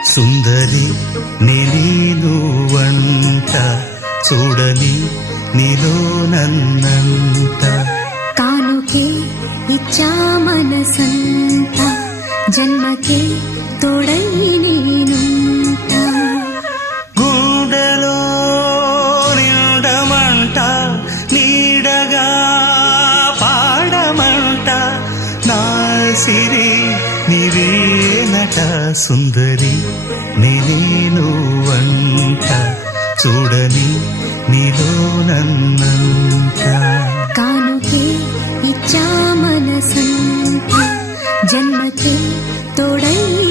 సుందరి నేను వంట చూడని నీలో నన్నంత కానుకే ఇచ్చా మనసంత జన్మకే తోడై నేనుంట గుండెలో నిండమంట నీడగా పాడమంట నా సిరి నీవేనట సుందరి నేను వంట చూడని నీలో నన్నంత కానుకే ఇచ్చా మనసంత జన్మకే తోడై